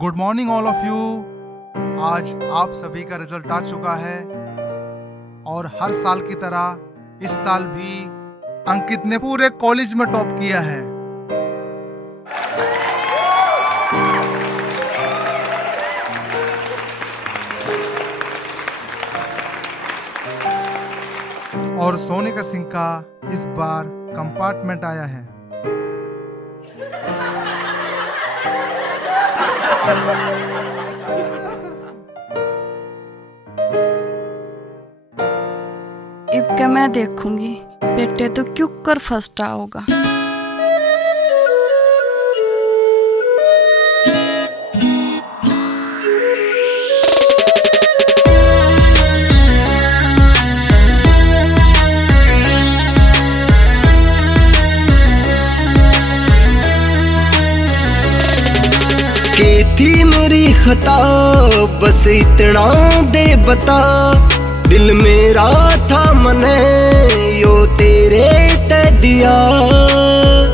Good morning all of you. आज आप सभी का रिजल्ट आ चुका है और हर साल की तरह इस साल भी अंकित ने पूरे कॉलेज में टॉप किया है। और सोनिका सिंह का इस बार कंपार्टमेंट आया है। इब के मैं देखूंगी बेटे तो क्यों कर फर्स्ट आओगा। के थी मेरी खता, बस इतना दे बता। दिल मेरा था मने यो तेरे ते दिया,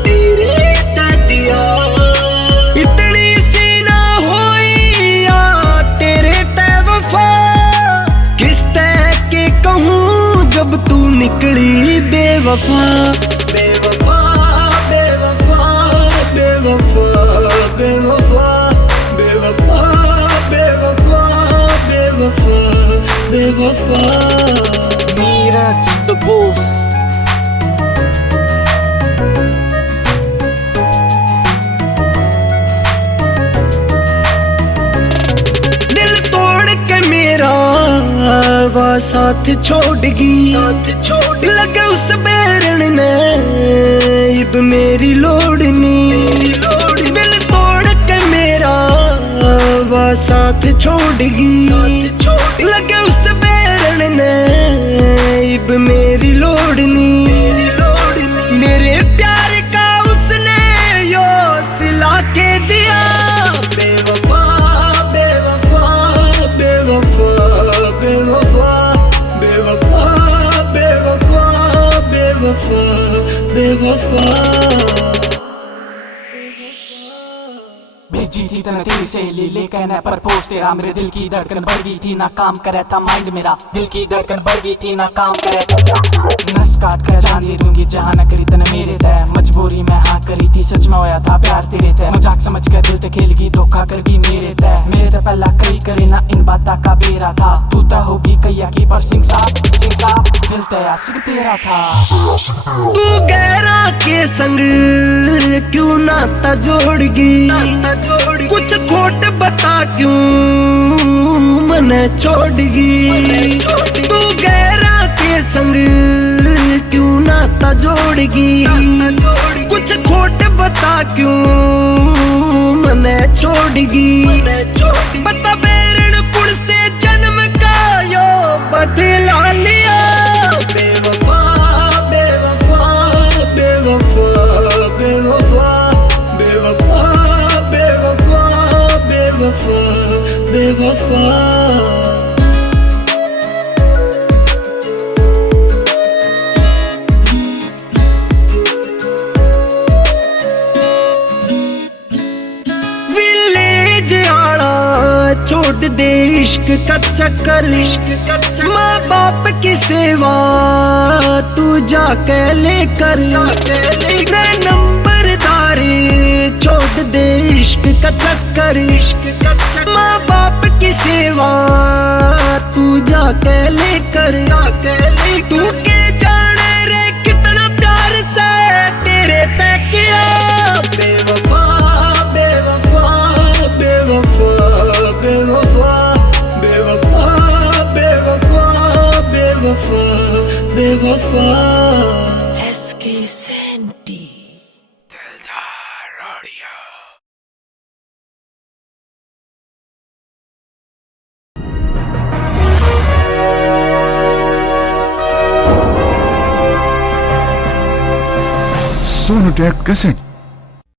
तेरे ते दिया। इतनी सी ना होई या तेरे ते वफा, किस तरह के कहूँ जब तू निकली बेवफा। बेवफा बेवफा बेवफा बेवफा बेवफा बेवफा बेवफा बेवफा। Neeraj the boss. दिल तोड़ के मेरा वा साथ छोड़गी, लगे उस बैरन ने इब मेरी लोड़ नी। दिल तोड़ के मेरा वा साथ छोड़गी, लगे उस बैरन ने इब मेरी लोड़ नी। मेरे प्यार का उसने यो सिला के दिया। बेवफा बेवफा बेवफा बेवफा बेवफा बेवफा बेवफा बेवफा। भेजी थी तने तेरी सहेली लेकर न प्रपोज तेरा, मेरे दिल की धड़कन बढ़ गई थी ना काम करे था माइंड मेरा। दिल की धड़कन बढ़ गई थी ना काम करे था। नस काट कर जान दे दूंगी जहाँ न करी तने मेरे तय। मजबूरी में हाँ करी थी, सच में होया था प्यार तेरे तय। मजाक समझ कर दिल ते खेल की धोखा कर गई मेरे तय। मेरे तय पहला कई करे ना इन बाता का बेरा था। तू तय होगी कैया की पर सिंह साहब दिल तय आशिक तेरा था। तू गहरा के संग क्यों नाता जोड़गी, कुछ खोट बता क्यों मने छोड़गी। तू गहरा के संग क्यों नाता जोड़गी, कुछ खोट बता क्यों मने छोड़गी। बता बेरन कुड़ से जन्म का यो बदला लिया। बेवफा बेवफा बेवफा बेवफा बेवफा बेवफा बेवफा बेवफा। छोड़ दे इश्क का चक्कर, माँ बाप की सेवा तू जाके लेकर। नंबरदारी छोड़ दे इश्क का चक्कर, माँ बाप की सेवा तू जाके लेकर। तू के जाने रे कितना प्यार से तेरे तय किया। बेवफा बेवफा बेवफा बेवफा बेवफा बेवफा बेवफा बेवफा। एसके सेंटी दिलदार ऑडियो। सोनोटेक कैसेट।